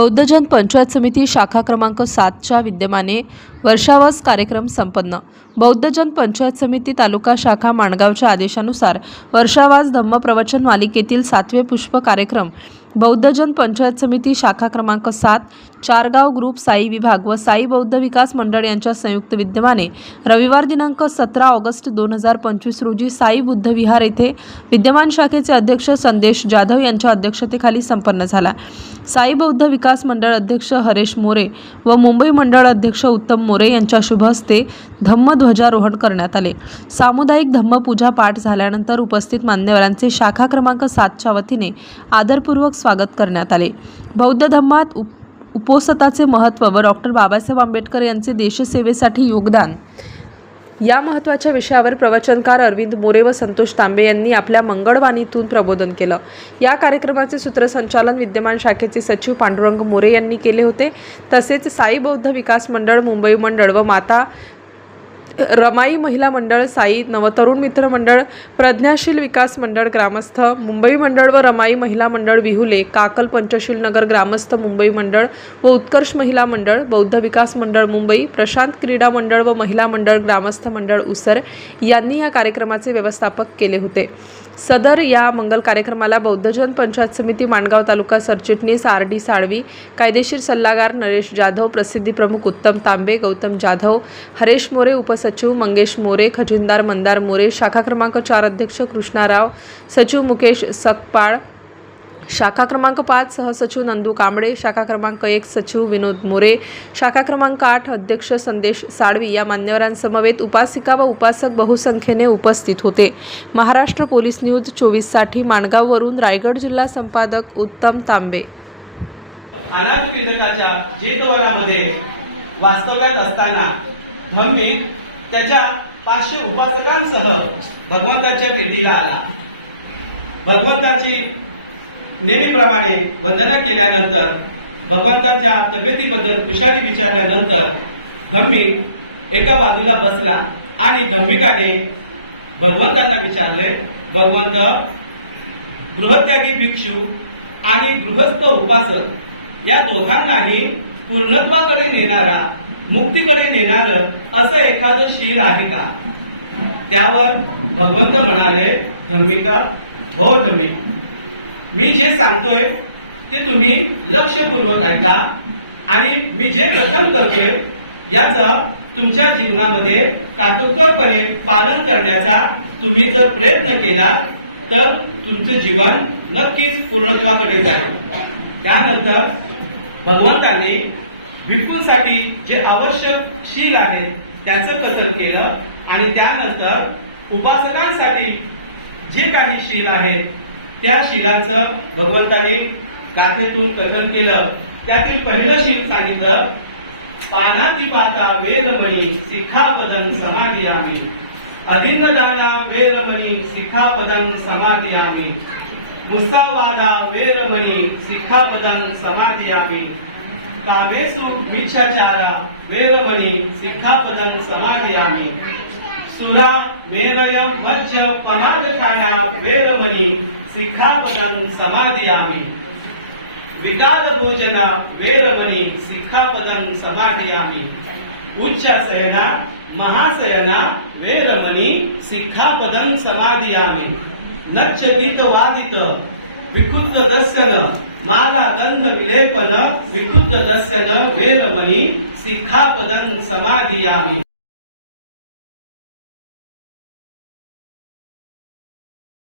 बौद्धजन पंचायत समिती शाखा क्रमांक सातच्या विद्यमाने वर्षावास कार्यक्रम संपन्न. बौद्धजन पंचायत समिती तालुका शाखा माणगावच्या आदेशानुसार वर्षावास धम्म प्रवचन मालिकेतील सातवे पुष्प कार्यक्रम बौद्धजन पंचायत समिती शाखा क्रमांक सात चारगाव ग्रुप साई विभाग व साई बौद्ध विकास मंडळ यांच्या संयुक्त विद्यमाने रविवार दिनांक सतरा ऑगस्ट दोन हजार पंचवीस रोजी साई बुद्ध विहार येथे विद्यमान शाखेचे अध्यक्ष संदेश जाधव यांच्या अध्यक्षतेखाली संपन्न झाला. साई बौद्ध विकास मंडळ अध्यक्ष हरेश मोरे व मुंबई मंडळ अध्यक्ष उत्तम मोरे यांच्या शुभ हस्ते धम्म ध्वजारोहण करण्यात आले. सामुदायिक धम्मपूजा पाठ झाल्यानंतर उपस्थित मान्यवरांचे शाखा क्रमांक सातच्या वतीने आदरपूर्वक स्वागत करण्यात आले. बौद्ध धम्मात उप उपोसताचे महत्त्व व डॉक्टर बाबासाहेब आंबेडकर यांचे देशसेवेसाठी योगदान. या महत्त्वाच्या विषयावर प्रवचनकार अरविंद मोरे व संतोष तांबे यांनी आपल्या मंगळवाणीतून प्रबोधन केलं. या कार्यक्रमाचे सूत्रसंचालन विद्यमान शाखेचे सचिव पांडुरंग मोरे यांनी केले होते. तसेच साई बौद्ध विकास मंडळ मुंबई मंडळ व माता रमाई महिला मंडळ साई नवतरुण मित्र मंडळ प्रज्ञाशील विकास मंडळ ग्रामस्थ मुंबई मंडळ व रमाई महिला मंडळ विहुले काकल पंचशील नगर ग्रामस्थ मुंबई मंडळ व उत्कर्ष महिला मंडळ बौद्ध विकास मंडळ मुंबई प्रशांत क्रीडा मंडळ व महिला मंडळ ग्रामस्थ मंडळ उसर यांनी या कार्यक्रमाचे व्यवस्थापक केले होते. सदर या मंगल कार्यक्रमाला बौद्धजन पंचायत समिती माणगाव तालुका सरचिटणीस आर डी साळवी कायदेशीर सल्लागार नरेश जाधव प्रसिद्धी प्रमुख उत्तम तांबे गौतम जाधव हरेश मोरे उपसचिव मंगेश मोरे खजिनदार मंदार मोरे शाखा क्रमांक चार अध्यक्ष कृष्णाराव सचिव मुकेश सकपाळ शाखा क्रमांक पाच सहसचिव नंदू कांबळे शाखा क्रमांक एक सचिव विनोद मोरे शाखा क्रमांक आठ अध्यक्ष संदेश साळवी या मान्यवरांसमवेत उपासिका व उपासक बहुसंख्येने उपस्थित होते. महाराष्ट्र पोलीस न्यूज चोवीससाठी माणगाववरून रायगड जिल्हा संपादक उत्तम तांबे. अनाथ विधकाच्या जेतवनामध्ये वास्तव्यात असताना त्याच्या पाचशे उपासकांसह भगवंताच्या भेटीला आला. भगवंताची नेहमीप्रमाणे वंदना केल्यानंतर भगवंताच्या तब्येतीबद्दल विषारी विचारल्यानंतर गंभीर एका बाजूला बसला आणि धम्मिकाने भगवंताला विचारले भगवंत गृहत्यागी भिक्षू आणि गृहस्थ उपासक या दोघांनाही पूर्णत्वाकडे नेणारा मुक्तीकडे नेणार असं एखादं शीर आहे का? त्यावर भगवंत म्हणाले धर्मिका हो तुम्ही मी जे सांगतोय ते तुम्ही लक्षपूर्वक ऐका आणि मी जे कथन करतोय याचा तुमच्या जीवनामध्ये काटोकोरपणे पालन करण्याचा तुम्ही जर प्रयत्न केला तर तुमचं जीवन नक्कीच पूर्णत्वाकडे जाईल. त्यानंतर भगवंतांनी विपुलसाठी जे आवश्यक शील आहे त्याचं कथन केलं आणि त्यानंतर उपासकांसाठी जे काही शील आहे त्या शिलाचं भगवंताने गाथेतून कथन केलं. त्यातील पहिलं शील सांगितलं पानाती पाता वेदमणी शिखापदन समाधियामी. अधीनदाना वेदमणी शिखापदन समाधियामी. मुस्तावादा वेदमणी शिखापदं समाधियामी. कामेषु मिच्छाचारा वेरमणि शिखापदं समादयामि सुरा मेनयं वज्ज पमादकाया वेरमणि शिखापदं समादयामि विकाल भोजन वेरमणि शिखापदं समादयामि उच्चासयना महासयना वेरमणि शिखापदं समादयामि नच्च गीत वादित विकृत नस्यन माला गंध विलेपन विकृत दर्शन वेलमणी शिखापदं समाधियामि।